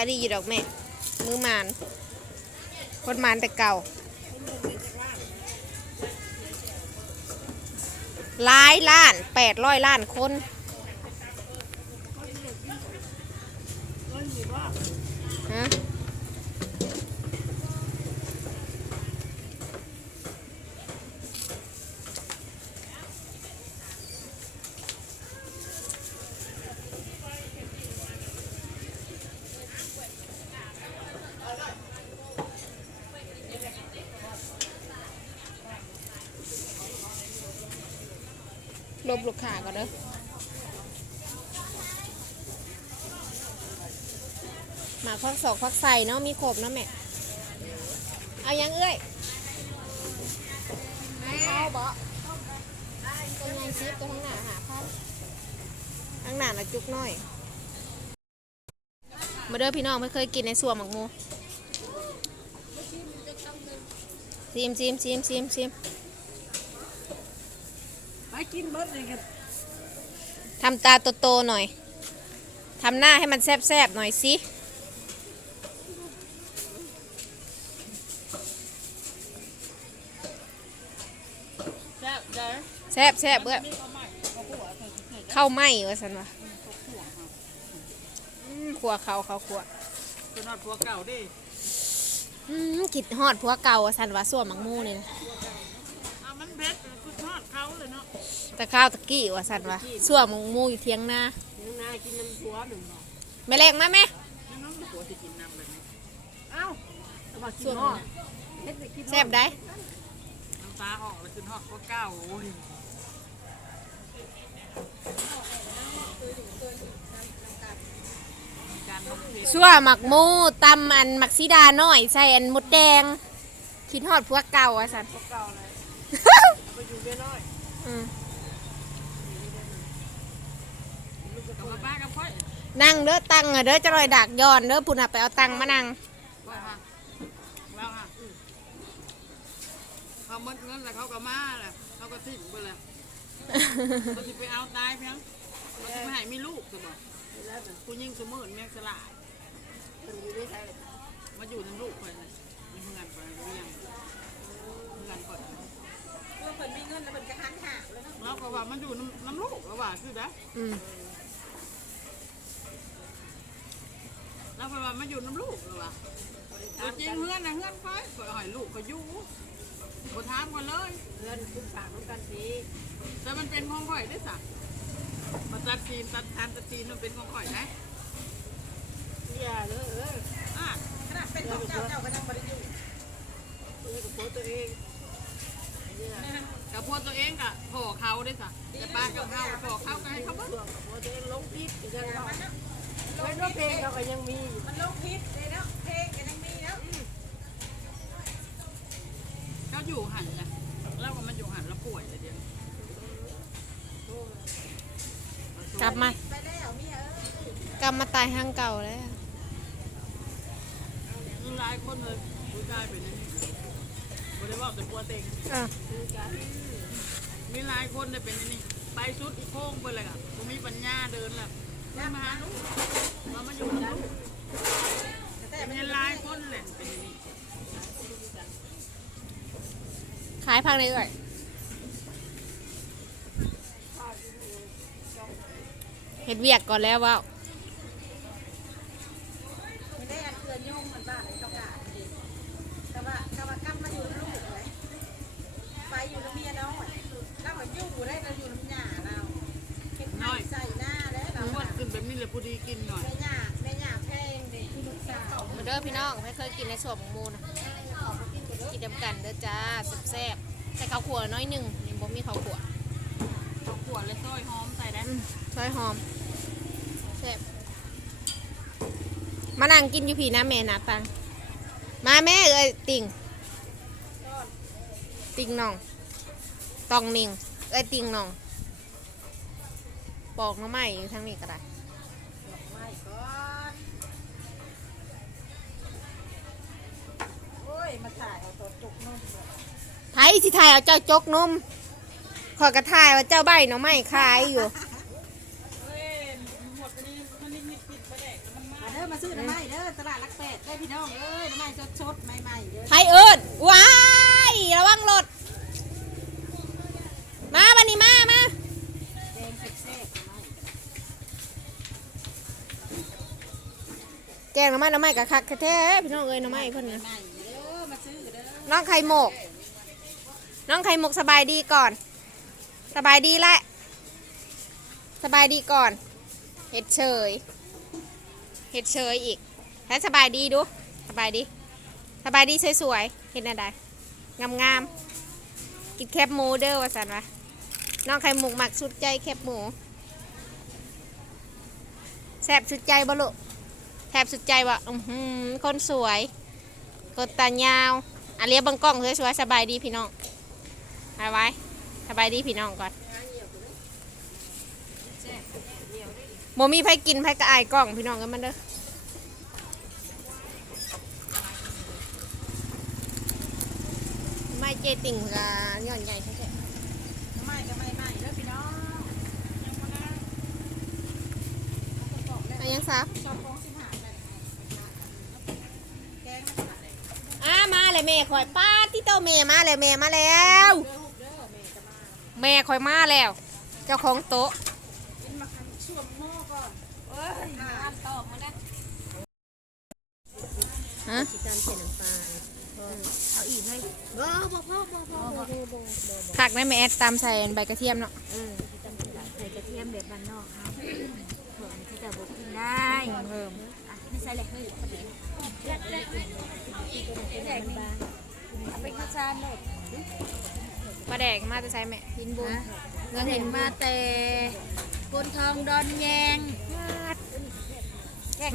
ายดีอยู่ดอกแม่ มือมานคนมานแต่เก่าหลายล้านแปดร้อยล้านคนฮะ ลบลูกค้าก่อนเด้อหมาพักศอกพักใส่เนาะมีครบเนาะแม่ เอายังเอ้ยข้าวบ่ตัวไงซิปตัวข้างหน้าหาพันข้างหน้าละจุกน้อย มาเด้อพี่น้องไม่เคยกินในส่วนหมักมูซิมซิมซิมซิมซิม กินเบิดเลยกันทำตาโตๆหน่อย ทำหน้าให้มันแซบๆหน่อยสิ แซ่บเด้อแซบแซบเบื่อมีข้าวใหม่ข้าวหัวเธอเธอเข้าไหมวะสันวะข้าวหัวค่ะอืมขัวเขาเขาขัวเป็นนอดผัวเก่าดิอืมกิดฮอดผัวเก่าวะสันวะส่วนหมักหมูนี่นะ เอามันเผ็ดคือทอดเขาเลยเนาะแต่ข้าวตะกี้วะสันวะส่วนหมักหมูอยู่เทียงนายังนากินน้ำผัวหนึ่งเนาะแม่แรงมาแม่ยังน้ำผัวจะกินน้ำแบบนี้เอ้าเอามากินส่วนทอดเฮ็ดไปกินแซบได้น้ำตาออกแล้วคือทอดผัวเก่าโอ้ยการน้ำเผ็ดส่วนหมักหมูตำอันหมักซีดาหน่อยใส่อันมดแดงคิดฮอดผัวเก่าวะสันผัวเก่าเลย ไปอยู่เบี้ยน้อยอืม กับมาป้ากับพ่อยนั่งเด้อตังอะเด้อจะลอยดักย้อนเด้อปุ่นอะไปเอาตังมานั่งว่าฮะว่าฮะอืมเขาหมดเงินแล้วเขาก็มาแหละเขาก็ทิ้งไปแล้วเขาจะไปเอาตายเพียงเขาจะไม่ให้มีลูกจะบอกคุณยิ่งสมืนแม่งสลายมาอยู่น้ำลูกไปเลยมีเงินไปเรียงเงินก่อนเมื่อเพิ่นมีเงินแล้วเพิ่นก็หันหาเลยเนาะแล้วก็ว่ามันอยู่น้ำน้ำลูกแล้วว่าคือนะ อืมแล้วก็ว่ามันอยู่น้ำลูกแล้วว่าตัวจริงเฮือนนะเฮือนไฟก็ให้ลูกก็อยู่บ่ถามกันเลยเงินคุณฝากน้องกันสิแต่มันเป็นของข่อยได้สักมาตัดทีมตัดทานตัดทีมมันเป็นของข่อยนะอย่าเด้อเอออะขนาดเป็นของเจ้าเจ้าก็ยังบ่ได้อยู่เออกับพ่อตัวเองกับพ่อตัวเองกับพ่อเขาได้สักแต่ป้ากับเขาพ่อเขาก็ให้เขาเบิ้งหับพวตัวเองลงพิษอยู่จังว่ามันเนาะไม่รู้เพลงเขาก็ยังมีมันโลงพิษเลยเนาะเพลงก็ยังมีเนาะเขาอยู่หันแหละแล้วก็มันอยู่หันแล้วป่วยเลยเดียวกลับมา ไปแล้วเมียเอ้ยกลับมาตายห้างเก่าแล้วมีหลายคนเลยผู้ชายเป็นอย่างนี้ไม่ได้บอกแต่ปัวเต็งอะมีหลายคนได้เป็นอย่างนี้ไปสุดอีโค้งไปเลยอะผมมีปัญญาเดินแหละ มาหาลูกมามาอยู่กับลูกแต่เป็นหลายคนแหละเป็นอย่างนี้ขายพังเลยเอ่ยเฮ็ดเวียกก่อนแล้วว้าว กินในสวนหมกมูนะกินดำกันเด้อจ้าแซ่บๆใส่ข้าวขัวน้อยหนึ่งนี่บ่มีข้าวขัวเอาขวดเลยซอยหอมใส่ได้อืมซอยหอมแซ่บมานั่งกินอยู่พี่นะแม่นะปังมาแม่เอ้ยติ่งติ่งน้องตองนิงเอ้ยติ่งน้องปอกหน้ำไม้อยู่ทางนี้ก็ได้ มาถ่ายเอาตัวจุกนุ่มเลยไผสิถ่ายเอาเจ้าจกนมขอยกระถ่ายว่าเจ้าใบหน้องไม้ขายอยู่เฮ้ยหมดนี้มันนี่มีปิดไปแดกมันมามาเด้อมาซื้อน้ำไม้เด้อตลาดลักแปดได้พี่น้องเอ้ยน้ำไม้สดๆใหม่ๆเด้อไทยเอิญว้ายระวังรถมาบันนี้มามาแดงแซ่บๆน้ำไม้แกงหน้ำไม้หน้ำไม้กะคักแท้ๆพี่น้องเอ้ยหน้ำไม้เพิ่นนะ ใหม่ น้องไข่หมก น้องไข่หมกสบายดีก่อน สบายดีแหละ สบายดีก่อน เห็ดเฉยเห็ดเฉยอีก แล้วสบายดีดู สบายดี สบายดีสวยๆ เห็ดอะไรงามๆกินแคบหมูเด้อว่าสันวะน้องไข่หมกหมักสุดใจแคบหมูแซบสุดใจบ่ลูกแซบสุดใจบ่อือคนสวยกดตายาว อะเรียบบังกล้องสวยๆสบายดีพี่น้องเอาไว้สบายดีพี่น้องก่อนโมมีไผกินไผกระอายกล้องพี่น้องกันมันเด้อไม่เจติ่งกับย่อนใหญ่ใช่ไหมน้ำไม้ก็ใหม่ๆเด้อพี่น้องยังบ่นะบอกแล้วอันยังซับ ชอบของสิบห้าแบบแกงมันขนาดไหน อ่ามา เลยแม่คอยป้าที่โตแม่มาเลยแม่มาแล้วเด้อลูกเด้อแม่จะมาแม่คอยมาแล้ว เจ้าของโต๊ะกินมาคันช่วงหม้อก่อนเอ้ยงานตอกมาแล้วฮะชิตามเส้นน้ำปลาเอาอีกให้บ่บ่พ่อบ่พ่อบ่บ่บ่บ่บ่ผักได้แม่แอดตามใส่ใบกระเทียมเนาะเออชิตามเส้นใส่กระเทียมแบบบ้านนอกครับเผื่อมันจะบ่กินได้เพิ่มอะไม่ใส่เลยเฮ้ย พอดีแรกแรกแรกบางเอาไปข้าวจานเลยปลาแดกมาจะใช้แม่หินบุญเงินเห็นมาแต่กนทองดอนแยง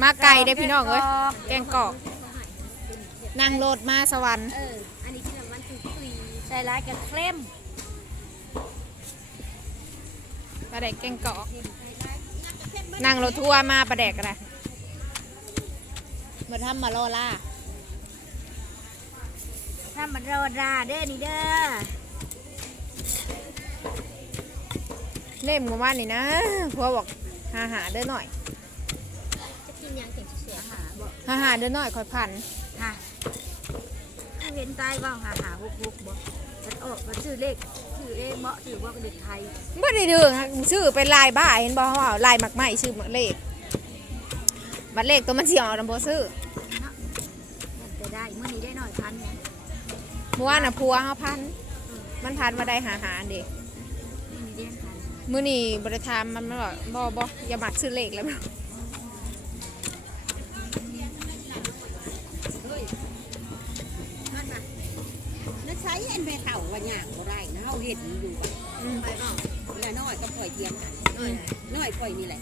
มาไก่ได้อพี่น้องเอ้ยแกงกอกนั่งรถมาสวรรค์เอออันนี้ที่เรามันคือคุยใส่ร้ายกับเคลมปลาแดกแกงกอกนั่งรถทัวร์มาปลาแดกอะไรมาทำมาโลล่า ถ้ามันรอดาเด้อนี่เด้อเล่มกับว่านี่นะพัวบอกหาหาเด้อหน่อยจะกินยังเก่งเสียหาบ่หาหาเด้อหน่อยคอยพันค่ะถ้าเห็นตายบ้างหาหาฮุกฮุกบ่มันออกมันชื่อเลขชื่อเลขเหมาะชื่อว่าเป็นเด็กไทยไม่ได้ดื้อฮะชื่อเป็นลายบ้าเห็นบอกว่าลายหมักไหมชื่อเลขบัตรเลขตัวมันเสียออกนะโบซื้อเนาะแต่ได้เมื่อนี้ได้หน่อยพันเนี่ย เมื่อวานน่ะพัวเขาพัน มันพันมาได้หาหาเด็กมื่อนี้ได้พันมื่อนี่บริทามมันมันบอกบอบออย่าหมักซื้อเลขแล้วนั่นน่ะนั่นใช้อันแม่เฒ่าว่าหยางบ่ได้นะเฮาเห็นอยู่ว่าอืมไปเนาะแล้วน้อยก็ปล่อยเทียงกันน้อยปล่อยนี่แหละ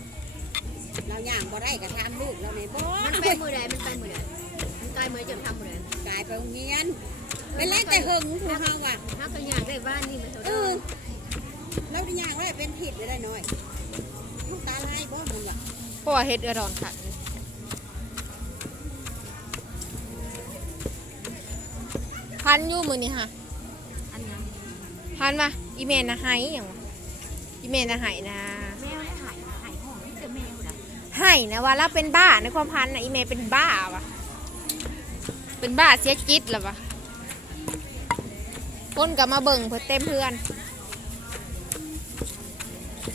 เราหยางบ่ได้ก็ทำลูกเราในบ่มันไปมือใดมันไปมือใดมันตายมือจนทำมือใดกลายไปโรงเรียน ไปเล่นแต่หึงผู้เฮาว่ะถ้าก็อยากได้บ้านนี่มันเท่าเอไหร่อเราได้หยางได้เป็นผิดไปได้น้อยลูกตาลายบ่มึงว่ะเพราะว่าเฮ็ดเอือดอนค่ะพันอยู่มือนี่ค่ะอันนั้นพันปะอีเมลนะไฮอย่างวะอีเมลนะไฮนะแมวได้หายหายห้องนี่จะแมวนะไฮนะว่าเราเป็นบ้าในความพันนะอีเมลเป็นบ้าวะเป็นบ้าเสียจิตหรอวะ คนกลับมาเบิ่งเพื่อเต็มเพื่อน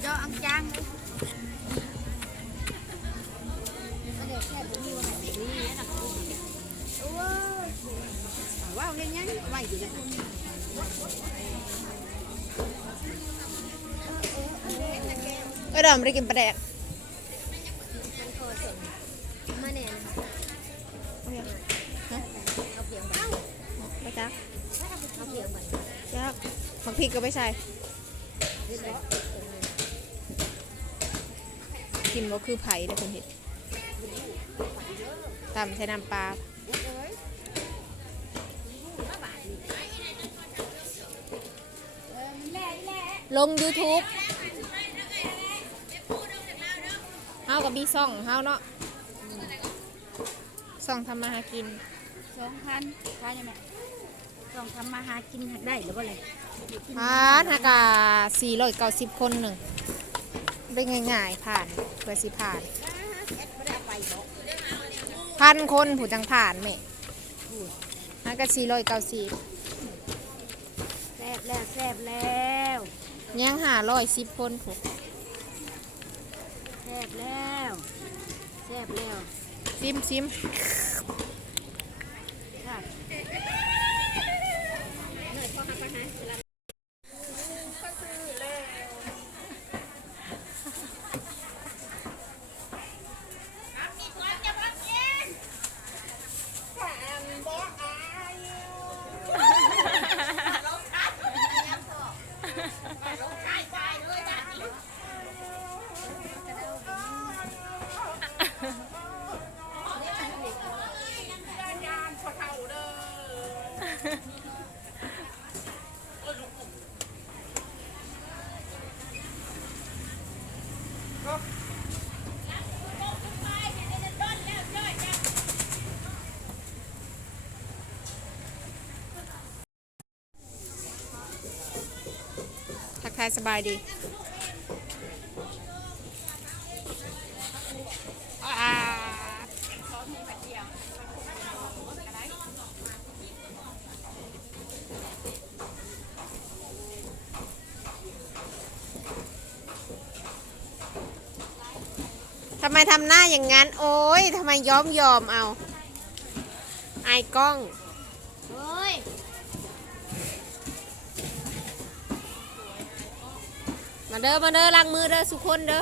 เจาะอังจังว้าวเล่นยังไว้อยู่จังซั่นเออดอมไม่ได้กินปลาแดกมาแน่นะฮะเอาเพียงไปไปจ้าเอาเพี ยงไปจ้าผักพริกก็ไม่ใช่กินว่าคือไผ่เด้อคนเห็ดตำใช้น้ำปลาลง YouTube เฮากับมีซ่องเฮาเนาะซ่องทำมาหากินสองพันค่ายังไง ต้องทำมาหากินหักได้หรือเปล่าเลยผ่านฮากาสี่ร้อยเก้าสิบคนหนึ่ง ได้ง่ายๆ ผ่านเพื่อสิผ่านไม่ได้เอาไปบ่พันคนผู้จังผ่านแม่ฮักกะสี่ร้อยเก้าสิบแซ่บแล้วแซ่บแล้วยังหาร้อยสิบคนผู้แซ่บแล้วแซ่บแล้วซิมซิม ทายสบายดีทำไมทำหน้าอย่างนั้น โอ้ยทำไมย้อมยอมเอา ไอายกล้อง มาเด้อมาเด้อล้างมือเด้อสุคนเด้อ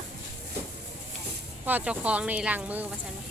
พ่อเจ้าของในล้างมือว่าฉันว่า